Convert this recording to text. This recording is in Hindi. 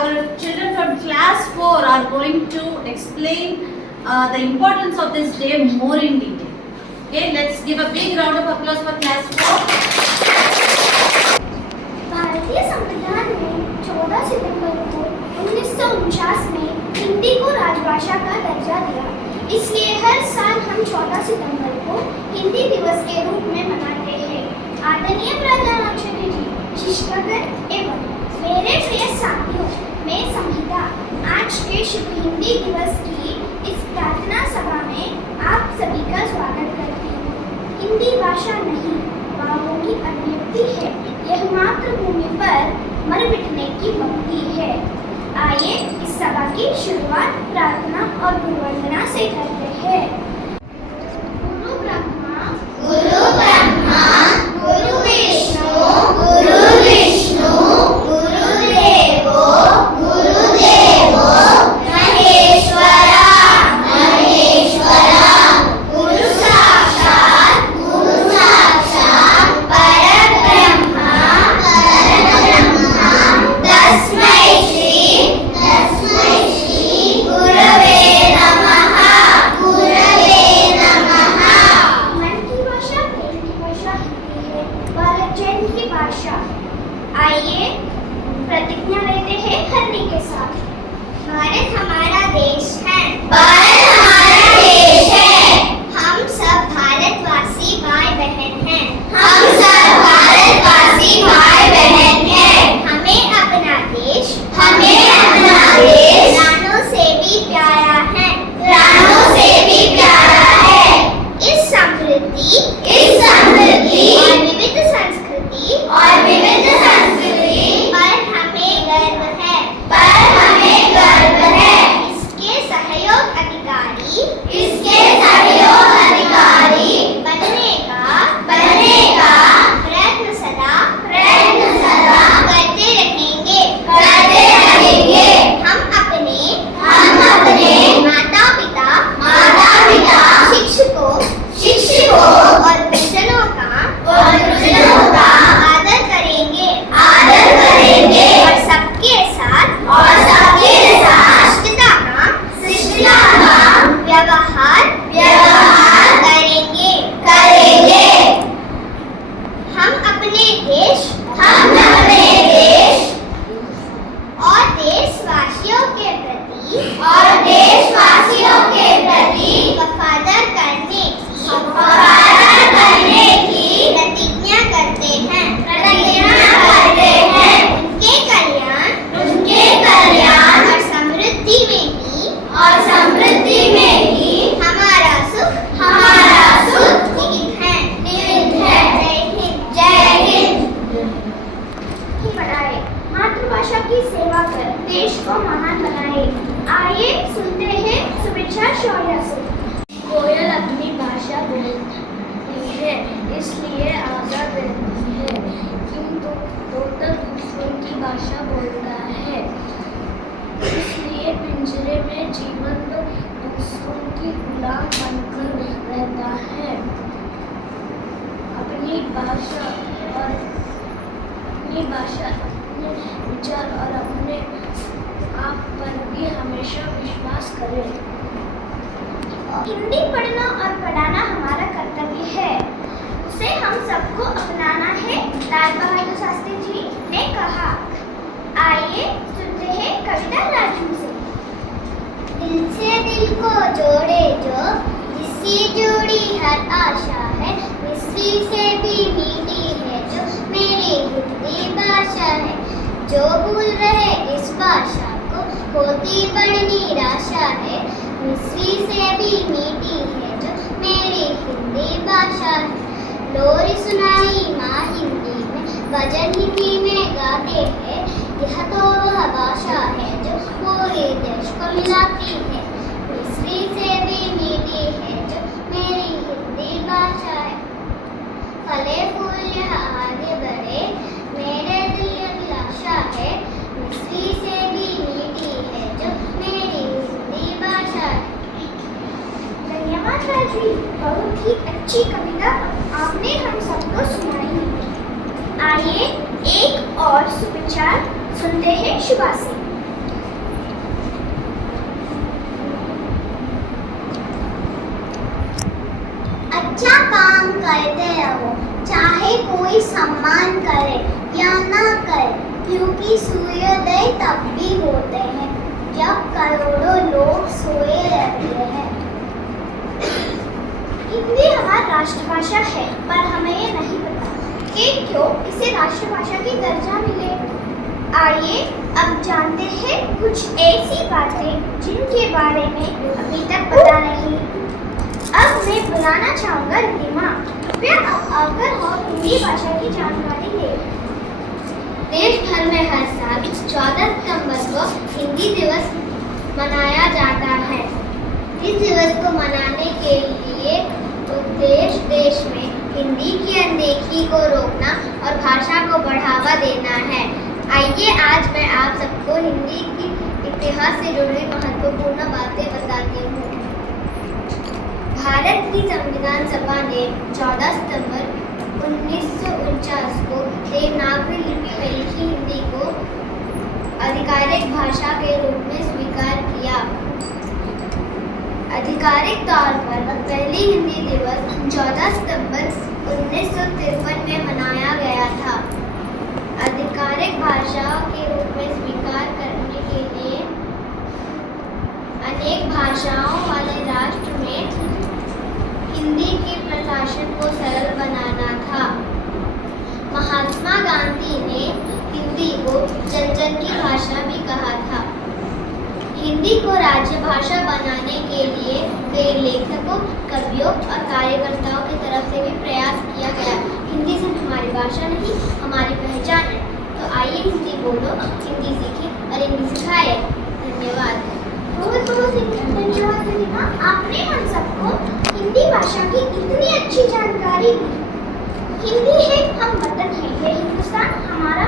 our children from class 4 are going to explain the importance of this day more in detail. Okay, let's give a big round of applause for class 4. भारतीय संविधान में 14 सितंबर को 1949 में हिंदी को राजभाषा का दर्जा दिया। इसलिए हर साल हम 14 सितंबर को हिंदी दिवस के रूप में मनाते हैं। आदरणीय प्रधानाचार्य जी, शिक्षकगण एवं मेरे प्रिय साथियों, मैं संहिता आज के शुभ हिंदी दिवस की इस प्रार्थना सभा में आप सभी का स्वागत करती हूँ। हिंदी भाषा नहीं, भावों की अभिव्यक्ति है। यह मातृभूमि पर मर मिटने की भक्ति है। आइए इस सभा की शुरुआत प्रार्थना और गुरुवंदना से करते हैं। गुरु ब्रह्मा गुरु विष्णु गुरुदेवो महेश्वरा गुरु साक्षात् परब्रह्मा तस्मै श्री गुरवे नमः। मन की भाषा प्रेम की भाषा हिंदी है, भारत जैन की भाषा। आइए प्रतिज्ञा लेते हैं हरनी के साथ। भारत हमारा देश है, हम सब भारतवासी भाई बहन हैं, हमें अपना देश प्राणों से भी प्यारा है, इस समृद्धि और विविध संस्कृति पर हमें गर्व है, इसके सहयोग अधिकारी बनने का प्रयत्न सदा करते रहेंगे। हम अपने माता पिता शिक्षकों और गुरुजनों का आदर करेंगे और सबके साथ शिष्टता का व्यवहार करेंगे। हम अपने देश और देशवासियों के प्रति वफादार करने की प्रतिज्ञा करते हैं। उनके कल्याण और समृद्धि में ही हमारा सुख निहित है। जय हिंद। बढ़ाए, मातृभाषा की सेवा कर देश को महान बनाए। आइए सुनते हैं शुभेच्छा शौर्य से। कोयल अपनी भाषा बोलती है, इसलिए आजाद रहती है, किंतु तोता दूसरों की भाषा बोलता है, इसलिए पिंजरे में जीवन दूसरों की गुलाम बनकर रहता है। अपनी भाषा, अपने विचार और अपने आप पर भी हमेशा विश्वास करें। हिंदी पढ़ना और पढ़ाना हमारा कर्तव्य है, उसे हम सबको अपनाना है, लाल बहादुर शास्त्री जी ने कहा। आइए सुनते हैं कविता राजू से। दिल से दिल को जोड़े जो, जिससे जुड़ी हर आशा है, मिस्री से भी मीठी है जो मेरी हिंदी भाषा है। जो भूल रहे इस भाषा को होती बड़ी निराशा है, मिस्री से भी मीठी है जो मेरी हिंदी भाषा है। लोरी सुनाई माँ हिंदी में, भजन हिंदी में गाते हैं, यह तो वह भाषा है जो पूरे देश को मिलाती है। मिस्री से भी मीठी है जो मेरी हिंदी भाषा है। फले फूल यह आगे बढ़े, मेरे दिल अभिलाषा है, मिस्री से भी मीठी है जो मेरी हिंदी भाषा है। धन्यवाद राजवी, बहुत ही अच्छी कविता आपने हम सबको सुनाई। आइए एक और सुविचार सुनते हैं शुभा से। काम करते रहो, चाहे कोई सम्मान करे या ना करे, क्योंकि सूर्योदय तब भी होते हैं जब करोड़ों लोग सोए रहते हैं। हिंदी हमारी राष्ट्रभाषा है, पर हमें ये नहीं पता कि क्यों इसे राष्ट्रभाषा की दर्जा मिले। आइए अब जानते हैं कुछ ऐसी बातें जिनके बारे में अभी तक पता नहीं। अब मैं बुलाना चाहूँगा रिद्धिमा, कृपया आप आकर और हिंदी भाषा की जानकारी दें। देश भर में हर साल 14 सितंबर को हिंदी दिवस मनाया जाता है। इस दिवस को मनाने के लिए उद्देश्य देश में हिंदी की अनदेखी को रोकना और भाषा को बढ़ावा देना है। आइए आज मैं आप सबको हिंदी की इतिहास से जुड़ी महत्वपूर्ण बातें बताती हूँ। भारत की संविधान सभा ने 14 सितंबर 1949 को देवनागरी लिपि में लिखी हिंदी को आधिकारिक भाषा के रूप में स्वीकार किया। आधिकारिक तौर पर पहली हिंदी दिवस 14 सितंबर 1953 में मनाया गया था। आधिकारिक भाषा के रूप में स्वीकार करने के लिए अनेक भाषाओं वाले राष्ट्र में हिंदी के प्रशासन को सरल बनाना था। महात्मा गांधी ने हिंदी को जन जन की भाषा भी कहा था। हिंदी को राज्य भाषा बनाने के लिए कई लेखकों, कवियों और कार्यकर्ताओं की तरफ से भी प्रयास किया गया। हिंदी सिर्फ हमारी भाषा नहीं, हमारी पहचान है। तो आइए हिंदी बोलो, हिंदी सीखें और हिंदी सिखाएं। धन्यवाद। बहुत बहुत धन्यवाद रिद्धिमा, आपने हम सबको हिंदी भाषा की इतनी अच्छी जानकारी दी। हिंदी है हम वतन है, ये हिंदुस्तान हमारा